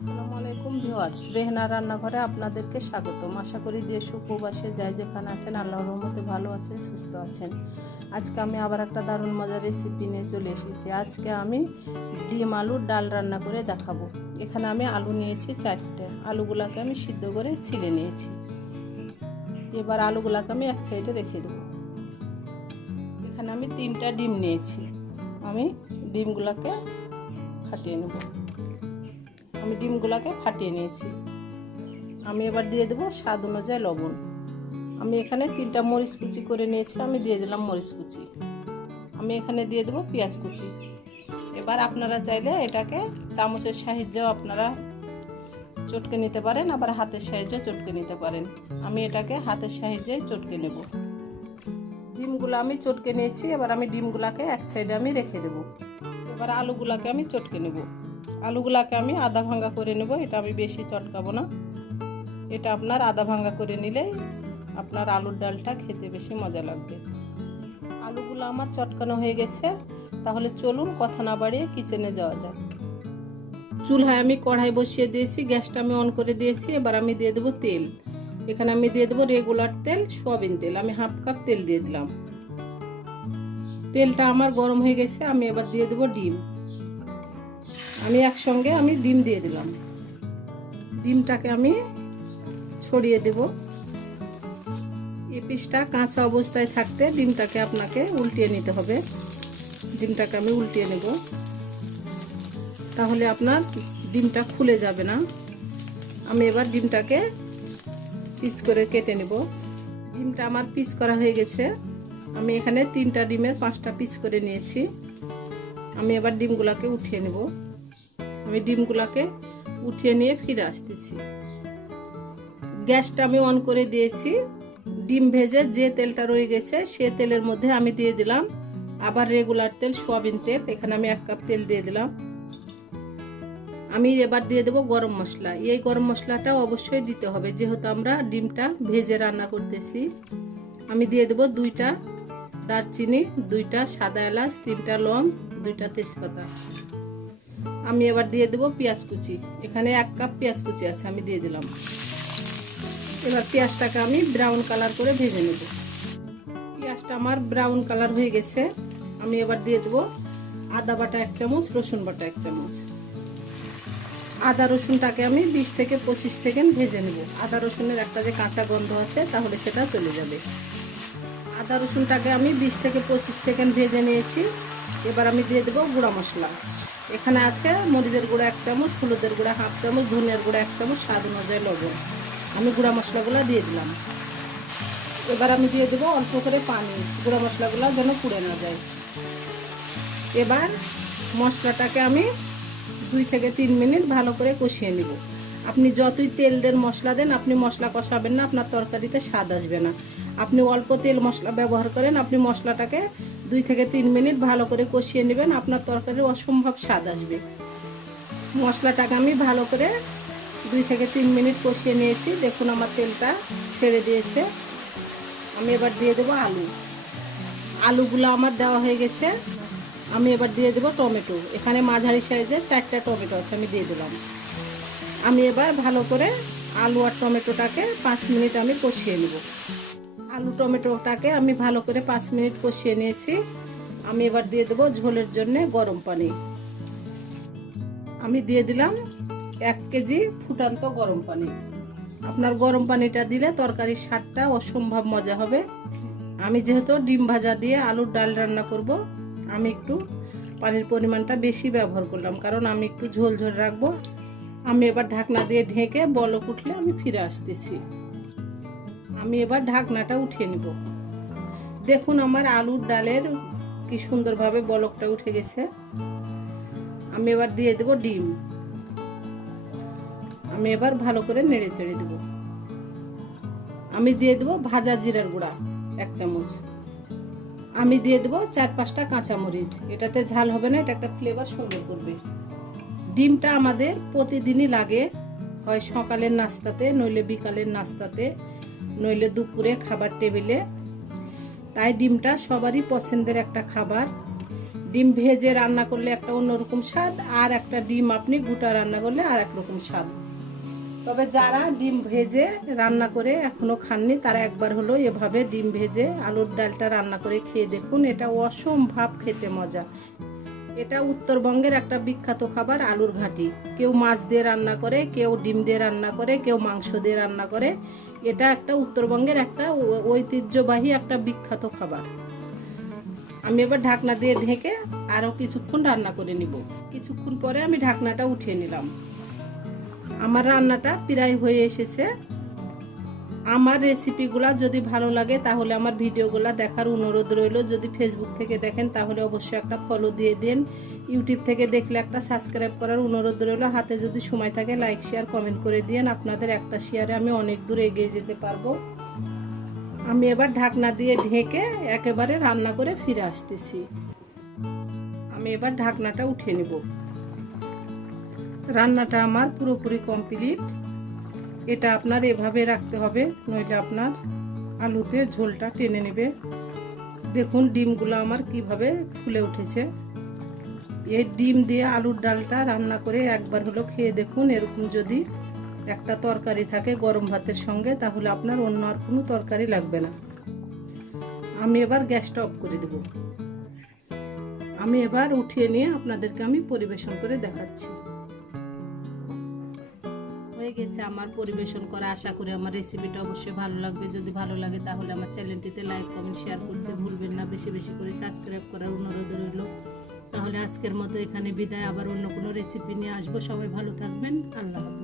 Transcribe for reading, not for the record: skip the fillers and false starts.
আসসালামু আলাইকুম ভিউয়ার্স, রেহনার রান্নাঘরে আপনাদেরকে স্বাগতম। আশা করি দেশ উপবাসে যাই যেখানে আছেন আল্লাহর রহমতে ভালো আছেন, সুস্থ আছেন। আজকে আমি আবার একটা দারুণ মজার রেসিপি নিয়ে চলে এসেছি। আজকে আমি ডিম আলুর ডাল রান্না করে দেখাবো। এখানে আমি আলু নিয়েছি 4টে। আলুগুলাকে আমি সিদ্ধ করে ছিলে নিয়েছি। এবার আলুগুলাকে আমি এক সাইডে রেখে দেবো। এখানে আমি 3টা ডিম নিয়েছি। আমি ডিমগুলাকে ফাটিয়ে নেব। আমি ডিমগুলোকে ফাটিয়ে নিয়েছি। আমি এবার দিয়ে দেবো স্বাদ অনুযায়ী লবণ। আমি এখানে 3টা মরিচ কুচি করে নিয়েছি, আমি দিয়ে দিলাম মরিচ কুচি। আমি এখানে দিয়ে দেবো পেঁয়াজ কুচি। এবার আপনারা চাইলে এটাকে চামচের সাহায্যেও আপনারা চটকে নিতে পারেন, আবার হাতের সাহায্যেও চটকে নিতে পারেন। আমি এটাকে হাতের সাহায্যেই চটকে নেব। ডিমগুলো আমি চটকে নিয়েছি। এবার আমি ডিমগুলোকে এক সাইডে আমি রেখে দেব। এবার আলুগুলোকে আমি চটকে নেব। আলুগুলাকে আমি আধা ভাঙ্গা করে নেব। এটা আমি বেশি চটকাবো না। এটা আপনার আধা ভাঙ্গা করে নিলেই আপনার আলুর ডালটা খেতে বেশি মজা লাগবে। আলুগুলো আমার চটকানো হয়ে গেছে। তাহলে চলুন কথা না বাড়িয়ে কিচেনে যাওয়া যাক। চুলায় আমি কড়াই বসিয়ে দিয়েছি, গ্যাসটা আমি অন করে দিয়েছি। এবার আমি দিয়ে দেবো তেল। এখানে আমি দিয়ে দেবো রেগুলার তেল, সয়াবিন তেল। আমি হাফ কাপ তেল দিয়ে দিলাম। তেলটা আমার গরম হয়ে গেছে। আমি এবার দিয়ে দেবো ডিম। আমি একসঙ্গে ডিম দিয়ে দিলাম। ডিমটাকে আমি ছড়িয়ে দেব। এই পিসটা কাঁচা অবস্থায় থাকতে ডিমটাকে আপনাকে উল্টিয়ে নিতে হবে। ডিমটাকে আমি উল্টিয়ে নেব, তাহলে আপনার ডিমটা খুলে যাবে না। আমি এবার ডিমটাকে পিস করে কেটে নেব। ডিমটা আমার পিস করা হয়ে গেছে। আমি এখানে 3টা ডিমের 5টা পিস করে নিয়েছি। আমি এবার ডিমগুলোকে উঠিয়ে নেব। আমি ডিমগুলোকে উঠিয়ে নিয়ে ফিরে আসতেছি। গ্যাসটা আমি অন করে দিয়েছি। ডিম ভেজে যে তেলটা রয়ে গেছে সে তেলের মধ্যে আমি দিয়ে দিলাম আবার রেগুলার তেল, সয়াবিন তেল। এখানে আমি 1 কাপ তেল দিয়ে দিলাম। আমি এবার দিয়ে দেবো গরম মশলা। এই গরম মশলাটা অবশ্যই দিতে হবে, যেহেতু আমরা ডিমটা ভেজে রান্না করতেছি। আমি দিয়ে দেবো 2টা দারচিনি, 2টা সাদা এলাচ, 3টা লং, 2টা তেজপাতা। আমি এবার দিয়ে দেবো পেঁয়াজ কুচি। এখানে 1 কাপ পেঁয়াজ কুচি আছে, আমি দিয়ে দিলাম। এবার পেঁয়াজটাকে আমি ব্রাউন কালার করে ভেজে নেব। পেঁয়াজটা আমার ব্রাউন কালার হয়ে গেছে। আমি এবার দিয়ে দেবো আদা বাটা 1 চামচ, রসুন বাটা 1 চামচ। আদা রসুনটাকে আমি 20 থেকে 25 সেকেন্ড ভেজে নেব। আদা রসুনের একটা যে কাঁচা গন্ধ আছে তাহলে সেটা চলে যাবে। আদা রসুনটাকে আমি 20 থেকে 25 সেকেন্ড ভেজে নিয়েছি। এবার আমি দিয়ে দেবো গুঁড়া মশলা। এখানে আছে মরিচের গুঁড়া 1 চামচ, হলুদের গুঁড়া 1/2 চামচ, ধনিয়ার গুঁড়া 1 চামচ, স্বাদ অনুযায়ী লবণ। আমি গুঁড়া মশলাগুলো দিয়ে দিলাম। এবার আমি দিয়ে দেবো অল্প করে পানি, গুঁড়া মশলাগুলো যেন পুড়ে না যায়। এবার মশলাটাকে আমি 2 থেকে 3 মিনিট ভালো করে কষিয়ে নেব। আপনি যতই তেল দেন, মশলা দেন, আপনি মশলা কষাবেন না, আপনার তরকারিতে স্বাদ আসবে না। আপনি অল্প তেল মশলা ব্যবহার করেন, আপনি মশলাটাকে 2 থেকে 3 মিনিট ভালো করে কষিয়ে নেবেন, আপনার তরকারির অসম্ভব স্বাদ আসবে। মশলাটাকে আমি ভালো করে 2 থেকে 3 মিনিট কষিয়ে নিয়েছি। দেখুন আমার তেলটা ছেড়ে দিয়েছে। আমি এবার দিয়ে দেবো আলু। আলুগুলো আমার দেওয়া হয়ে গেছে। আমি এবার দিয়ে দেবো টমেটো। এখানে মাঝারি সাইজের 4টা টমেটো আছে, আমি দিয়ে দিলাম। আমি এবার ভালো করে আলু আর টমেটোটাকে 5 মিনিট আমি কষিয়ে নেব। আলু টমেটোটাকে আমি ভালো করে 5 মিনিট কষিয়ে নিয়েছি। আমি এবার দিয়ে দেবো ঝোলের জন্য গরম পানি। আমি দিয়ে দিলাম 1 কেজি ফুটান্ত গরম পানি। আপনার গরম পানিটা দিলে তরকারির স্বাদটা অসম্ভব মজা হবে। আমি যেহেতু ডিম ভাজা দিয়ে আলুর ডাল রান্না করব, আমি একটু পানির পরিমাণটা বেশি ব্যবহার করলাম, কারণ আমি একটু ঝোল ঝোল রাখবো। আমি এবার ঢাকনা দিয়ে ঢেকে বলক উঠলে আমি ফিরে আসতেছি। আমি এবার ঢাকনাটা উঠিয়ে নেব। দেখুন আমার আলুর ডালের কি সুন্দরভাবে বলকটা উঠে গেছে। আমি এবার দিয়ে দেব ডিম। আমি এবার ভালো করে নেড়ে চেড়ে দেব। আমি দিয়ে দেব ভাজা জিরার গুঁড়া 1 চামচ। আমি দিয়ে দেবো 4-5টা কাঁচামরিচ। এটাতে ঝাল হবে না, এটা একটা ফ্লেভার সুন্দর করবে। ডিমটা আমাদের প্রতিদিনই লাগে, হয় সকালের নাস্তাতে, নইলে বিকালের নাস্তাতে, নইলে দুপুরে খাবার টেবিলে। তাই ডিমটা সবারই পছন্দের একটা খাবার। ডিম ভেজে রান্না করলে একটা অন্যরকম স্বাদ, আর একটা ডিম আপনি গোটা রান্না করলে আর এক রকম স্বাদ। তবে যারা ডিম ভেজে রান্না করে এখনো খাননি তারা একবার হলো এভাবে ডিম ভেজে আলুর ডালটা রান্না করে খেয়ে দেখুন, এটা অসম্ভব খেতে মজা। এটা উত্তরবঙ্গের একটা বিখ্যাত খাবার আলুর ঘাঁটি। কেউ মাছ দিয়ে রান্না করে, কেউ ডিম দিয়ে রান্না করে, কেউ মাংস দিয়ে রান্না করে। এটা একটা উত্তরবঙ্গের একটা ঐতিহ্যবাহী একটা বিখ্যাত খাবার। আমি এবার ঢাকনা দিয়ে ঢেকে আরো কিছুক্ষণ রান্না করে নিব। কিছুক্ষণ পরে আমি ঢাকনাটা উঠিয়ে নিলাম। আমার রান্নাটা প্রায় হয়ে এসেছে। আমার রেসিপিগুলা যদি ভালো লাগে তাহলে আমার ভিডিওগুলা দেখার অনুরোধ রইল। যদি ফেসবুক থেকে দেখেন তাহলে অবশ্যই একটা ফলো দিয়ে দেন। ইউটিউব থেকে দেখলে একটা সাবস্ক্রাইব করার অনুরোধ রইল। হাতে যদি সময় থাকে লাইক শেয়ার কমেন্ট করে দিন। আপনাদের একটা শেয়ারে আমি অনেক দূর এগিয়ে যেতে পারবো। আমি এবার ঢাকনা দিয়ে ঢেকে একেবারে রান্না করে ফিরে আসতেছি। আমি এবার ঢাকনাটা উঠিয়ে নেব। রান্নাটা আমার পুরোপুরি কমপ্লিট। এটা আপনার এভাবে রাখতে হবে, নইলে আপনার আলুতে ঝোলটা টেনে নেবে। দেখুন ডিমগুলো আমার কিভাবে ফুলে উঠেছে। এই ডিম দিয়ে আলুর ডালটা রান্না করে একবার হলো খেয়ে দেখুন। এরকম যদি একটা তরকারি থাকে গরম ভাতের সঙ্গে তাহলে আপনার অন্য আর কোনো তরকারি লাগবে না। আমি এবার গ্যাসটা অফ করে দেব। আমি এবার উঠিয়ে নিয়ে আপনাদেরকে আমি পরিবেশন করে দেখাচ্ছি। হয়ে গেছে আমার পরিবেশন করা। আশা করি আমার রেসিপিটা অবশ্যই ভালো লাগবে। যদি ভালো লাগে তাহলে আমার চ্যানেলটিতে লাইক কমেন্ট শেয়ার করতে ভুলবেন না। বেশি বেশি করে সাবস্ক্রাইব করার অনুরোধ রইল। তাহলে আজকের মতো এখানে বিদায়। আবার অন্য কোনো রেসিপি নিয়ে আসবো। সবাই ভালো থাকবেন। আল্লাহ হাফেজ।